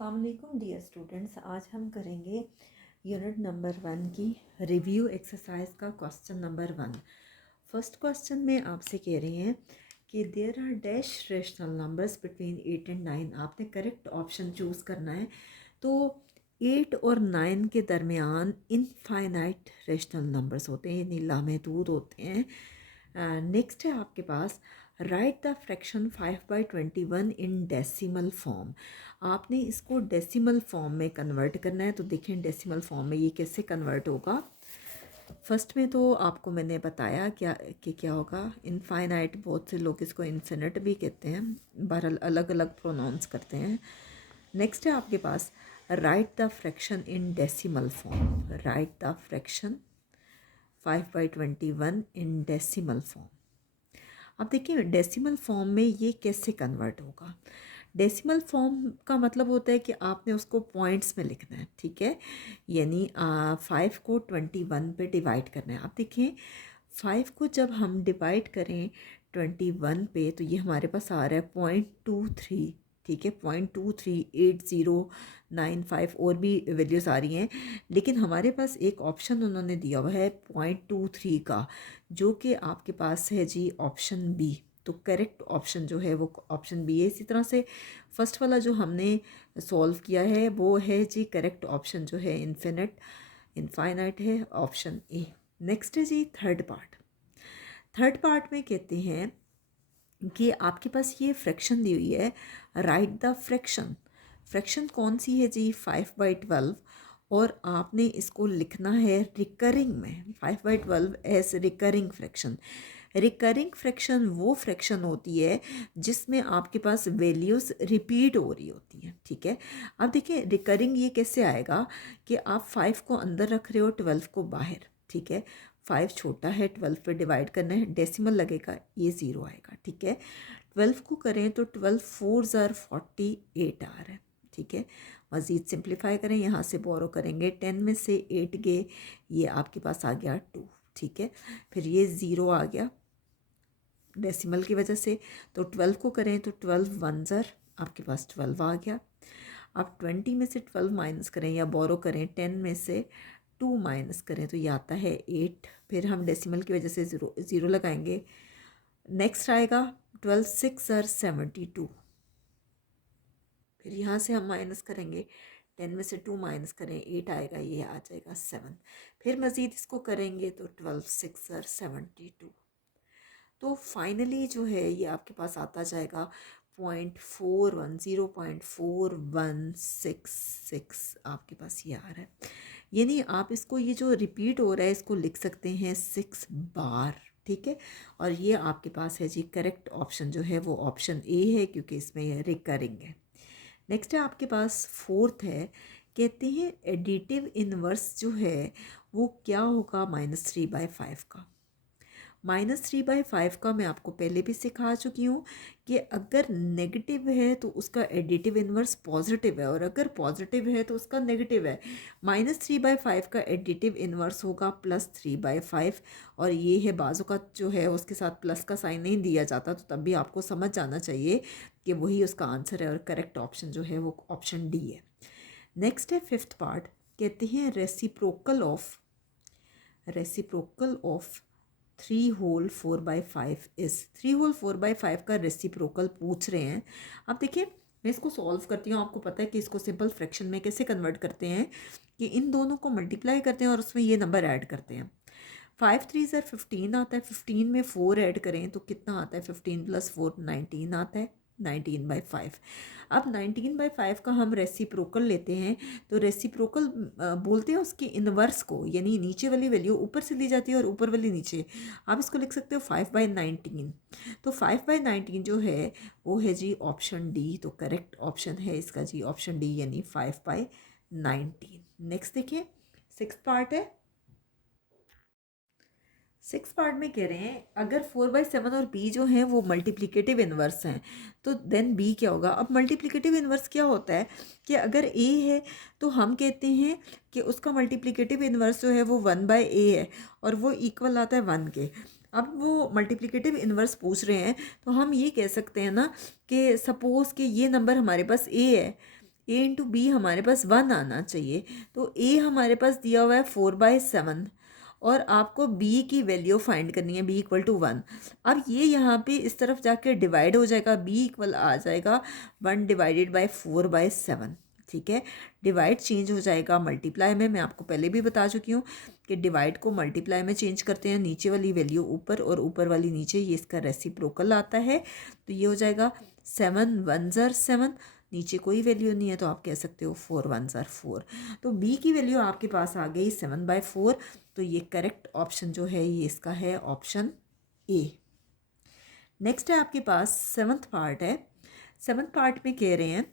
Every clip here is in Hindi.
अस्सलाम वालेकुम डियर स्टूडेंट्स। आज हम करेंगे यूनिट नंबर 1 की रिव्यू एक्सरसाइज का क्वेश्चन नंबर 1। फर्स्ट क्वेश्चन में आपसे कह रहे हैं कि there are dash rational numbers between 8 and 9। आपने करेक्ट ऑप्शन चूज़ करना है। तो 8 और 9 के दरमियान इनफाइनाइट रेशनल नंबर्स होते हैं, यानी लामहदूद होते हैं। नेक्स्ट है आपके पास write the fraction 5/21 in decimal form. आपने इसको डेसिमल फॉर्म में कन्वर्ट करना है। तो देखें डेसिमल फॉर्म में ये कैसे कन्वर्ट होगा। फर्स्ट में तो आपको मैंने बताया क्या होगा, इनफाइनाइट। बहुत से लोग इसको इन्फिनिट भी कहते हैं, बहरहाल अलग अलग प्रोनाउंस करते हैं। नेक्स्ट है आपके पास write the fraction in decimal form. Write the fraction 5/21 in decimal form. अब देखिए डेसिमल फॉर्म में ये कैसे कन्वर्ट होगा। डेसिमल फॉर्म का मतलब होता है कि आपने उसको पॉइंट्स में लिखना है, ठीक है। यानी 5 को 21 पे डिवाइड करना है। अब देखिए 5 को जब हम डिवाइड करें 21 पे तो ये हमारे पास आ रहा है 0.23, ठीक है। 0.238095 और भी वैल्यूज़ आ रही हैं, लेकिन हमारे पास एक ऑप्शन उन्होंने दिया हुआ है 0.23 का, जो कि आपके पास है जी ऑप्शन बी। तो करेक्ट ऑप्शन जो है वो ऑप्शन बी है। इसी तरह से फर्स्ट वाला जो हमने सॉल्व किया है वो है जी करेक्ट ऑप्शन जो है इनफाइनाइट है, ऑप्शन ए। नेक्स्ट है जी थर्ड पार्ट। थर्ड पार्ट में कहते हैं कि आपके पास ये फ्रैक्शन दी हुई है, राइट द फ्रैक्शन। फ्रैक्शन कौन सी है जी 5/12, और आपने इसको लिखना है रिकरिंग में। 5/12 as recurring fraction. Recurring fraction वो फ्रैक्शन होती है जिसमें आपके पास वैल्यूज़ रिपीट हो रही होती हैं, ठीक है। अब देखिए रिकरिंग ये कैसे आएगा कि आप 5 को अंदर रख रहे हो, 12 को बाहर, ठीक है। 5 छोटा है, 12 पे डिवाइड करना है, डेसिमल लगेगा, ये 0 आएगा, ठीक है। 12 को करें तो 12 4 ज़र 48 आ रहा है, ठीक है। मज़ीद सिंप्लीफाई करें, यहाँ से बोरो करेंगे, 10 में से 8 गए, ये आपके पास आ गया 2, ठीक है। फिर ये 0 आ गया डेसिमल की वजह से। तो 12 को करें तो 12 1 ज़र आपके पास 12 आ गया। अब 20 में से 12 माइनस करें या बोरो करें, 10 में से 2 माइनस करें तो ये आता है 8। फिर हम डेसिमल की वजह से ज़ीरो लगाएंगे। नेक्स्ट आएगा 12 6 ज़र 72। फिर यहाँ से हम माइनस करेंगे, 10 में से 2 माइनस करें, 8 आएगा, ये आ जाएगा 7। फिर मज़ीद इसको करेंगे तो 12 6 ज़र 72। तो फाइनली जो है ये आपके पास आता जाएगा 0.4166 आपके पास ये आ रहा है। यानी आप इसको, ये जो रिपीट हो रहा है इसको लिख सकते हैं 6 बार, ठीक है। और ये आपके पास है जी करेक्ट ऑप्शन जो है वो ऑप्शन ए है, क्योंकि इसमें यह रिकरिंग है। नेक्स्ट है आपके पास फोर्थ है, कहते हैं एडिटिव इनवर्स जो है वो क्या होगा -3/5 का। -3/5 का मैं आपको पहले भी सिखा चुकी हूँ कि अगर नेगेटिव है तो उसका एडिटिव इन्वर्स पॉजिटिव है, और अगर पॉजिटिव है तो उसका नेगेटिव है। -3/5 का एडिटिव इन्वर्स होगा +3/5, और ये है बाजू का जो है उसके साथ प्लस का साइन नहीं दिया जाता, तो तब भी आपको समझ जाना चाहिए कि वही उसका आंसर है, और करेक्ट ऑप्शन जो है वो ऑप्शन डी है। नेक्स्ट है फिफ्थ पार्ट, कहते हैं reciprocal of 3 whole 4/5 is. 3 whole 4/5 का रेसिप्रोकल पूछ रहे हैं। अब देखिए मैं इसको सॉल्व करती हूँ। आपको पता है कि इसको सिंपल फ्रैक्शन में कैसे कन्वर्ट करते हैं, कि इन दोनों को मल्टीप्लाई करते हैं और उसमें ये नंबर ऐड करते हैं। 5 3 ज़र 15 आता है, 15 में 4 ऐड करें तो कितना आता है, 15 + 4 19 आता है, 19/5। अब 19/5 का हम रेसिप्रोकल लेते हैं, तो रेसिप्रोकल बोलते हैं उसकी इनवर्स को, यानी नीचे वाली वैल्यू ऊपर से ली जाती है और ऊपर वाली नीचे। आप इसको लिख सकते हो 5/19। तो 5/19 जो है वो है जी ऑप्शन डी। तो करेक्ट ऑप्शन है इसका जी ऑप्शन डी, यानी 5/19। नेक्स्ट देखिए सिक्स पार्ट है। सिक्स पार्ट में कह रहे हैं अगर 4/7 और बी जो हैं वो मल्टीप्लिकेटिव इन्वर्स हैं, तो देन बी क्या होगा। अब मल्टीप्लिकेटिव इन्वर्स क्या होता है कि अगर ए है तो हम कहते हैं कि उसका मल्टीप्लिकेटिव इन्वर्स जो है वो 1/a है, और वो इक्वल आता है 1 के। अब वो मल्टीप्लिकेटिव इन्वर्स पूछ रहे हैं, तो हम ये कह सकते हैं ना कि सपोज़ कि ये नंबर हमारे पास ए है, ए इंटू बी हमारे पास 1 आना चाहिए। तो ए हमारे पास दिया हुआ है 4/7 और आपको बी की वैल्यू फाइंड करनी है, बी इक्वल टू 1। अब ये यहाँ पे इस तरफ जाके डिवाइड हो जाएगा, बी इक्वल आ जाएगा 1 डिवाइडेड बाय 4/7। ठीक है, डिवाइड चेंज हो जाएगा मल्टीप्लाई में। मैं आपको पहले भी बता चुकी हूँ कि डिवाइड को मल्टीप्लाई में चेंज करते हैं, नीचे वाली वैल्यू ऊपर और ऊपर वाली नीचे, ये इसका रेसिप्रोकल आता है। तो ये हो जाएगा 7 1 ज़र 7, नीचे कोई वैल्यू नहीं है तो आप कह सकते हो 4 1 ज़र 4। तो बी की वैल्यू आपके पास आ गई 7/4। तो ये करेक्ट ऑप्शन जो है ये इसका है ऑप्शन ए। नेक्स्ट है आपके पास सेवन्थ पार्ट है। सेवन्थ पार्ट में कह रहे हैं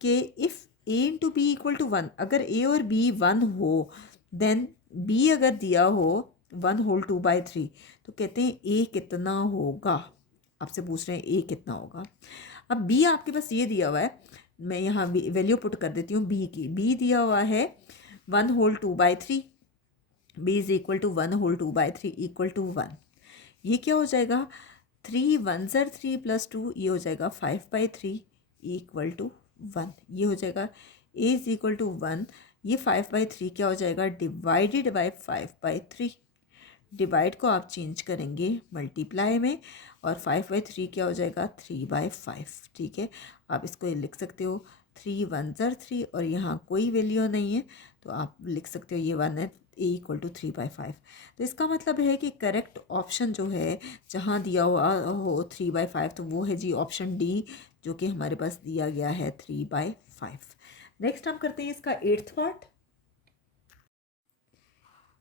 कि if A into B equal to 1, अगर ए और बी 1 हो देन बी अगर दिया हो 1/2/3, तो कहते हैं ए कितना होगा। आपसे पूछ रहे हैं ए कितना होगा। अब बी आपके पास ये दिया हुआ है, मैं यहाँ वैल्यू पुट कर देती हूँ बी की। बी दिया हुआ है 1/2/3, B is equal to 1/2/3 equal to 1। ये क्या हो जाएगा, 3 1 ज़र 3 + 2, ये हो जाएगा 5/3 इक्वल टू 1। ये हो जाएगा ए इज इक्वल टू 1। ये 5/3 क्या हो जाएगा, डिवाइडेड बाय 5/3। डिवाइड को आप चेंज करेंगे मल्टीप्लाई में और 5/3 क्या हो जाएगा 3/5। ठीक है, आप इसको लिख सकते हो 3 1 ज़र 3 और यहाँ कोई वैल्यू नहीं है तो आप लिख सकते हो ये 1 है, ए इक्वल टू 3/5। तो इसका मतलब है कि करेक्ट ऑप्शन जो है जहाँ दिया हुआ हो 3/5, तो वो है जी ऑप्शन डी, जो कि हमारे पास दिया गया है 3/5। नेक्स्ट हम करते हैं इसका एट्थ पार्ट।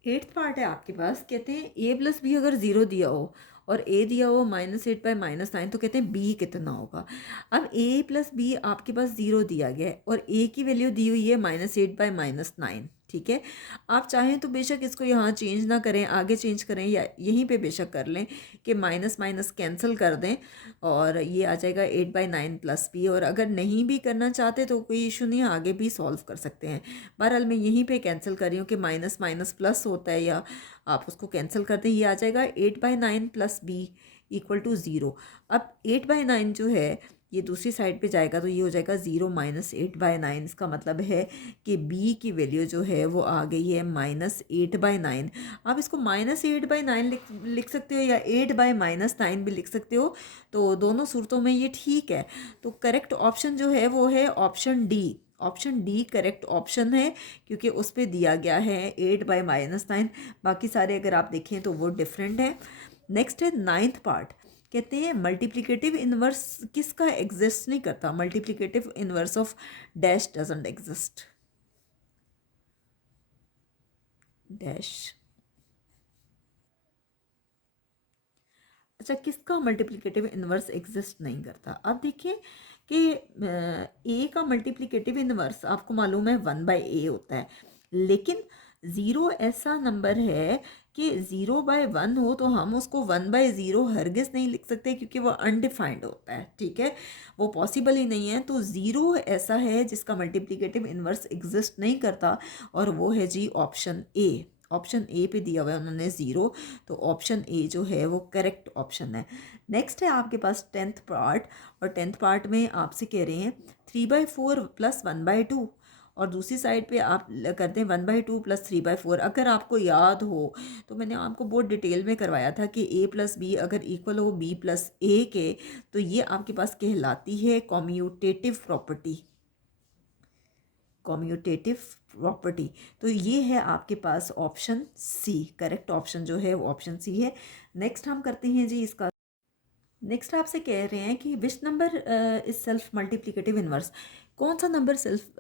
एट्थ पार्ट है आपके पास, कहते हैं ए प्लस बी अगर 0 दिया हो और ए दिया हो -8/-9, तो कहते हैं बी कितना होगा। अब ए प्लस बी आपके पास 0 दिया गया है और ए की वैल्यू दी हुई है -8/-9। ठीक है, आप चाहें तो बेशक इसको यहाँ चेंज ना करें, आगे चेंज करें या यहीं पे बेशक कर लें कि माइनस माइनस कैंसिल कर दें और ये आ जाएगा 8/9 + बी। और अगर नहीं भी करना चाहते तो कोई इशू नहीं है, आगे भी सॉल्व कर सकते हैं। बहरहाल मैं यहीं पे कैंसिल कर रही हूँ कि माइनस माइनस प्लस होता है, या आप उसको कैंसिल कर दें। ये आ जाएगा 8/9 + बी इक्वल टू 0। अब 8/9 जो है ये दूसरी साइड पे जाएगा तो ये हो जाएगा 0 - 8/9। इसका मतलब है कि b की वैल्यू जो है वो आ गई है -8/9। आप इसको -8/9 लिख सकते हो या 8/-9 भी लिख सकते हो, तो दोनों सूरतों में ये ठीक है। तो करेक्ट ऑप्शन जो है वो है option D. Option D correct option है क्योंकि उस पर दिया गया है 8/-9। बाकी सारे अगर आप देखें तो वो डिफरेंट है। नेक्स्ट है नाइन्थ पार्ट, कहते हैं मल्टीप्लिकेटिव इन्वर्स किसका एग्जिस्ट नहीं करता, multiplicative inverse of dash doesn't exist. Dash, अच्छा किसका मल्टीप्लिकेटिव इन्वर्स एग्जिस्ट नहीं करता। अब देखिए कि ए का मल्टीप्लिकेटिव इन्वर्स आपको मालूम है 1/a होता है, लेकिन 0 ऐसा नंबर है कि 0/1 हो तो हम उसको 1/0 हरगिज़ नहीं लिख सकते क्योंकि वो अनडिफाइंड होता है। ठीक है, वो पॉसिबल ही नहीं है। तो 0 ऐसा है जिसका मल्टीप्लिकेटिव इन्वर्स एग्जिस्ट नहीं करता और वो है जी ऑप्शन ए। ऑप्शन ए पे दिया हुआ है उन्होंने 0, तो ऑप्शन ए जो है वो करेक्ट ऑप्शन है। नेक्स्ट है आपके पास टेंथ पार्ट, और टेंथ पार्ट में आपसे कह रहे हैं 3/4 + 1/2 और दूसरी साइड पे आप करते हैं 1/2 + 3/4। अगर आपको याद हो तो मैंने आपको बहुत डिटेल में करवाया था कि a + b अगर इक्वल हो b + a के, तो ये आपके पास कहलाती है कॉम्यूटेटिव प्रॉपर्टी। कॉम्यूटेटिव प्रॉपर्टी, तो ये है आपके पास ऑप्शन सी। करेक्ट ऑप्शन जो है वो ऑप्शन सी है। नेक्स्ट हम करते हैं जी इसका, नेक्स्ट आपसे कह रहे हैं कि which number is self multiplicative inverse, कौन सा नंबर सेल्फ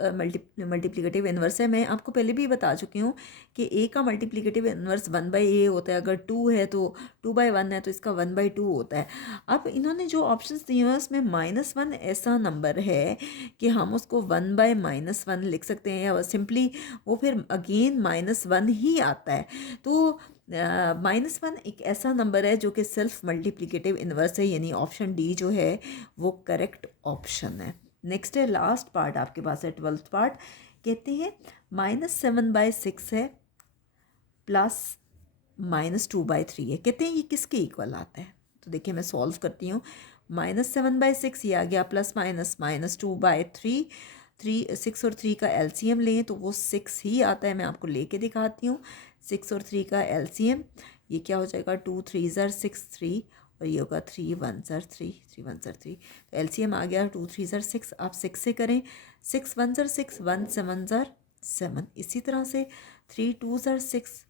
मल्टीप्लिकेटिव इन्वर्स है। मैं आपको पहले भी बता चुकी हूँ कि ए का मल्टीप्लिकेटिव इन्वर्स 1/a होता है, अगर 2 है तो 2/1 है तो इसका 1/2 होता है। अब इन्होंने जो ऑप्शंस दिए हैं उसमें -1 ऐसा नंबर है कि हम उसको 1/-1 लिख सकते हैं, या सिंपली वो फिर अगेन -1 ही आता है। तो -1 एक ऐसा नंबर है जो कि सेल्फ मल्टीप्लिकेटिव इन्वर्स है, यानी ऑप्शन डी जो है वो करेक्ट ऑप्शन है। नेक्स्ट है लास्ट पार्ट आपके पास है ट्वेल्थ पार्ट, कहते हैं -7/6 है प्लस -2/3 है, कहते हैं ये किसके इक्वल आता है। तो देखिए मैं सॉल्व करती हूँ। -7/6 ये आ गया, प्लस माइनस -2/3, 6 और 3 का एलसीएम लें तो वो 6 ही आता है। मैं आपको लेके दिखाती हूँ। 6 और 3 का एलसीएम ये क्या हो जाएगा, 2 3 ज़र 6 3, और ये होगा 3 1 ज़र 3 3 1 ज़र 3। तो एलसीएम आ गया 2 3 ज़र 6। आप 6 से करें, 6 1 ज़र 6, 1 7 ज़र 7। इसी तरह से 3 2 ज़र 6,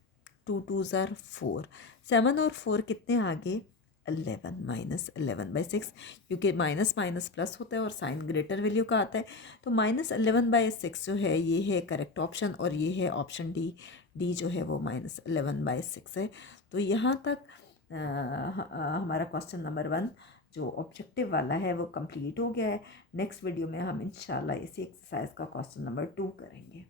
2 2 ज़र 4। 7 और 4 कितने आगे, 11 माइनस 11/6, क्योंकि माइनस माइनस प्लस होता है और साइन ग्रेटर वैल्यू का आता है। तो -11/6 जो है ये है करेक्ट ऑप्शन, और ये है ऑप्शन डी। डी जो है वो -11/6 है। तो यहाँ तक हमारा क्वेश्चन नंबर 1 जो ऑब्जेक्टिव वाला है वो कंप्लीट हो गया है। नेक्स्ट वीडियो में हम इंशाल्लाह इसी एक्सरसाइज का क्वेश्चन नंबर 2 करेंगे।